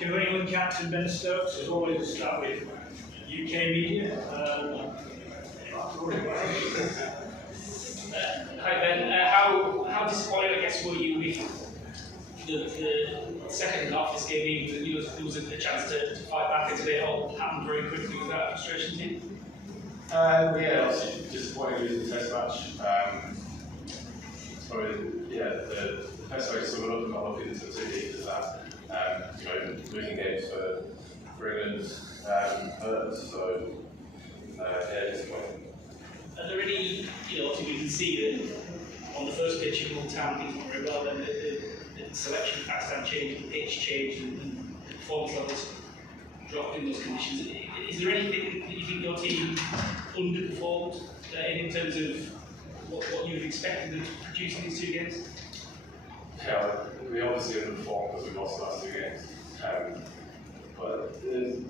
Can anyone captain Benstokes? As always, we start with UK media. Hi Ben, how disappointed I guess were you with the second half of this game? Even there was a chance to fight back, and it all happened very quickly. Was that frustration to you? Yeah, obviously disappointed losing the test match. The best way to sort of not look into the 2 leagues is that losing games for England hurts. So disappointing. Are there any, obviously we can see that on the first pitch in Town things went very well, then the selection pattern changed, the pitch changed, and the performance levels dropped in those conditions. Is there anything that you think your team underperformed in terms of what you would expect them to produce in these 2 games? Yeah, we obviously underperformed because we lost the last 2 games. But the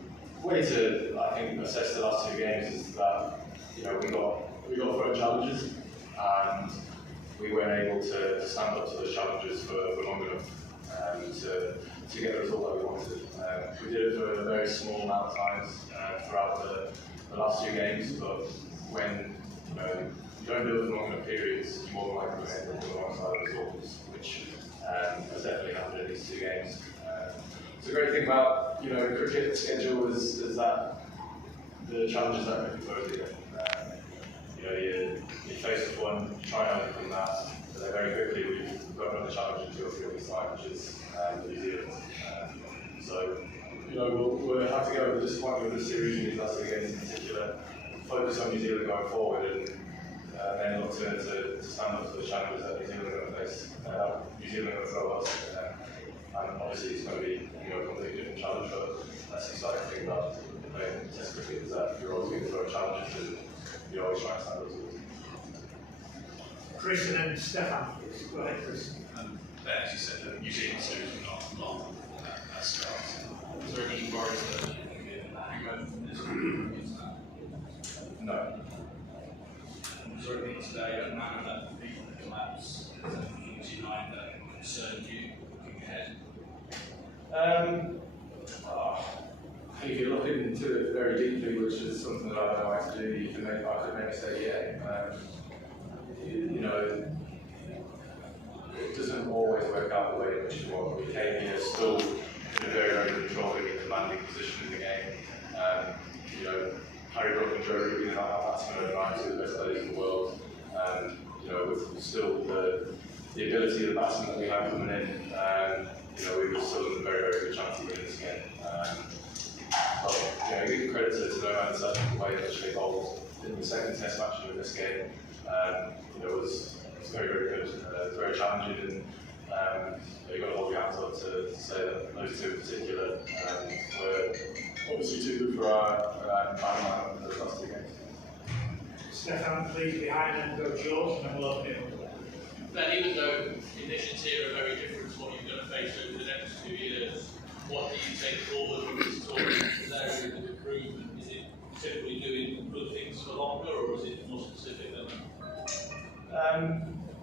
way to, I think, assess the last 2 games is that we got thrown challenges and we weren't able to stand up to those challenges for long enough to get the result that we wanted. We did it for a very small amount of times throughout the last 2 games, but when you don't do it for long enough periods, you're more than likely to end up on the wrong side of the results, which has definitely happened in these 2 games. So the great thing about the cricket schedule is that the challenges that can throw at you. You face with one, you try and overcome that, and then very quickly we've got another challenge to go through this time, which is New Zealand. So we'll have to go with the disappointment with the series in these last 2 games in particular, focus on New Zealand going forward, and then look to stand up to the challenges that New Zealand are going to face. New Zealand are going to throw us, and obviously it's going to be a completely different challenge, but that's the exciting thing about playing Test cricket is that you're always going to throw challenges and you're always trying to stand up to it. Chris and then Stefan, please. Go ahead, Chris. As you said, the New Zealand series was not long at start. Was there any worries that you get a hangover from this? No. Was there anything today at Man that the collapse as United that concerned you looking ahead? I think if you look into it very deeply, which is something that I know how to do, I could maybe say, yeah. It doesn't always work out the way in which you want. We came here still in a very, very controlling and commanding position in the game. Harry Brook and Joe Root, our batsmen are 2 of the best players in the world. With still the ability of the batsmen that we have coming in, we were still in a very, very good chance of winning this game. But give credit to no man's the way in which they bowled in the second Test match in this game. It was very, very good. It was very challenging, and you've got to hold your hands up to say that those 2 in particular were obviously too good for our man in the last 2 games. Stefan, please, behind and go George, and then we'll open it up. But even though conditions here are very different to what you're going to face over the next 2 years, what do you take forward from this tournament as area of improvement? Is it simply doing good things for longer, or is it more specific than that?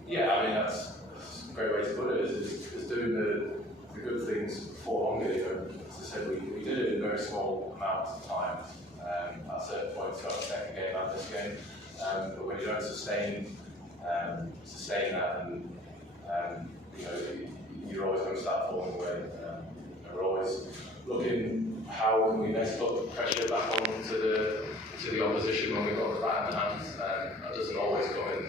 That's a great way to put it, is doing the good things for longer. As I said, we did it in a very small amount of time. At certain points, got the second game and this game. But when you don't sustain that, and you're always going to start falling away. And we're always looking how can we best put pressure back onto the opposition when we've got the bat in the hands. That doesn't always go in.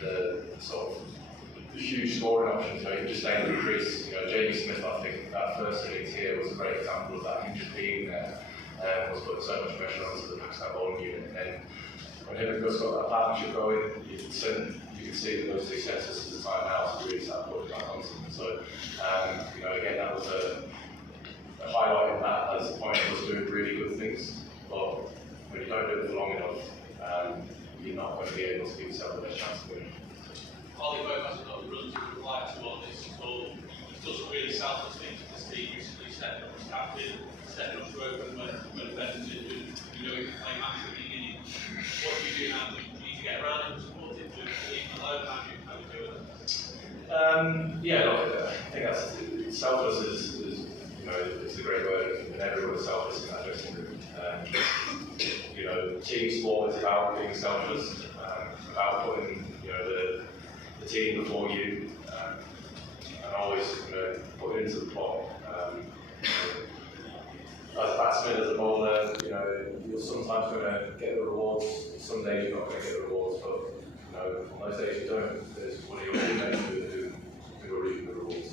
The sort of huge scoring options, so you can just stay in the crease. Jamie Smith, I think that first innings here was a great example of that. Him just being there was putting so much pressure onto the Pakistan bowling unit. And then when him and Gus got that partnership going, you can see that those 2 sets is the time now to really start putting that onto them. So, again, that was a highlight of that as a point of us doing really good things. But when you don't do it for long enough, you're not going to be able to give yourself the best chance of winning. Ollie Bowe hasn't got the run to reply to on this at all. He's done some really selfless things for this team recently, stepping up as captain, stepping up to open when Ben's injured, he can play match at the beginning. What do you do now? Do you need to get around him and support him to leave him alone? How do you do it? Yeah, look, I think that's selfless is it's a great word, and everyone's selfless in that dressing room. Team sport is about being selfless, about putting the team before you, and always put it into the pot. As a batsman, as a bowler, you're sometimes going to get the rewards. Some days you're not going to get the rewards, but on those days you don't. There's one of your teammates who are reaping the rewards.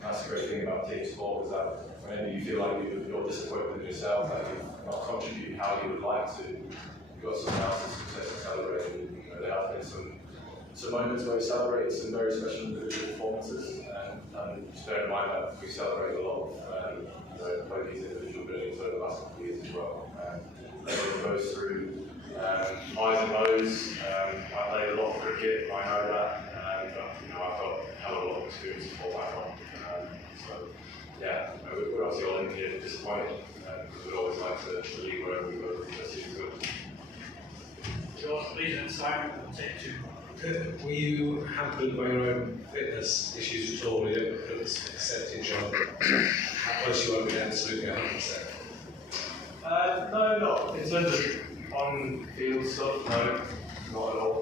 That's the great thing about team sport, is that whenever you feel like you're disappointed with yourself, that you're not contributing how you would like to, you've got someone else's success to celebrate. And, there have been some moments where we celebrate some very special individual performances, and just bear in mind that we celebrate a lot of both these individual billings over the last couple of years as well. Everyone goes through highs and lows. I played a lot of cricket, I know that, and I've got a hell of a lot of experience to fall back on. So yeah, we're obviously all in here disappointed, because we'd always like to leave wherever we go. That's really good. George, please, and Simon, take two. Were you hampered by your own fitness issues at all? You don't put this percentage on how close you are to absolutely 100%? No, not in terms of on-field stuff. No, not at all.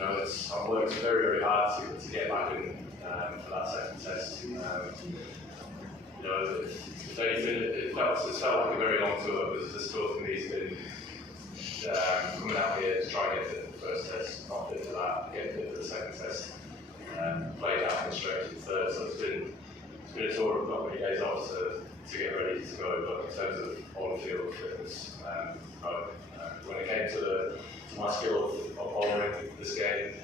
I've worked very, very hard to get back in for that second test. If anything, it's felt like a very long tour, because this tour for me has been coming out here to try and get fit for the first test, not fit for that, get fit for the second test, played out and straight to the third. So it's been a tour of not many days off to get ready to go, but in terms of on-field fitness, no. When it came to my skill of bowling this game,